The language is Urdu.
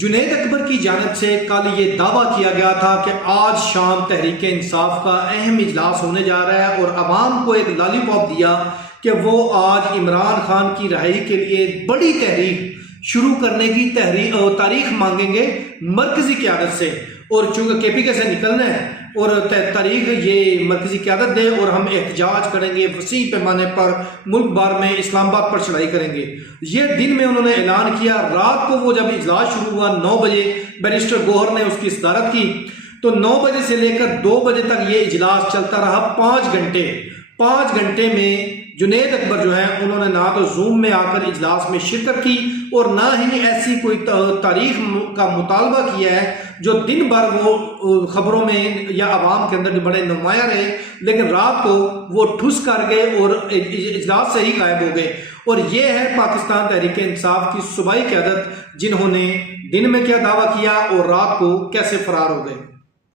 جنید اکبر کی جانب سے کل یہ دعویٰ کیا گیا تھا کہ آج شام تحریک انصاف کا اہم اجلاس ہونے جا رہا ہے، اور عوام کو ایک لالی پاپ دیا کہ وہ آج عمران خان کی رہائی کے لیے بڑی تحریک شروع کرنے کی تاریخ مانگیں گے مرکزی قیادت سے، اور چونکہ کے پی کے سے نکلنا ہے اور تاریخ یہ مرکزی قیادت دے، اور ہم احتجاج کریں گے وسیع پیمانے پر، ملک بھر میں اسلام آباد پر چڑھائی کریں گے۔ یہ دن میں انہوں نے اعلان کیا۔ رات کو وہ جب اجلاس شروع ہوا 9 بجے بیرسٹر گوہر نے اس کی صدارت کی، تو 9 بجے سے لے کر 2 بجے تک یہ اجلاس چلتا رہا، 5 گھنٹے۔ 5 گھنٹے میں جنید اکبر جو ہیں انہوں نے نہ تو زوم میں آ کر اجلاس میں شرکت کی اور نہ ہی ایسی کوئی تاریخ کا مطالبہ کیا ہے جو دن بھر وہ خبروں میں یا عوام کے اندر بڑے نمایاں رہے، لیکن رات کو وہ ٹھس کر گئے اور اجلاس سے ہی غائب ہو گئے۔ اور یہ ہے پاکستان تحریک انصاف کی صوبائی قیادت، جنہوں نے دن میں کیا دعویٰ کیا اور رات کو کیسے فرار ہو گئے۔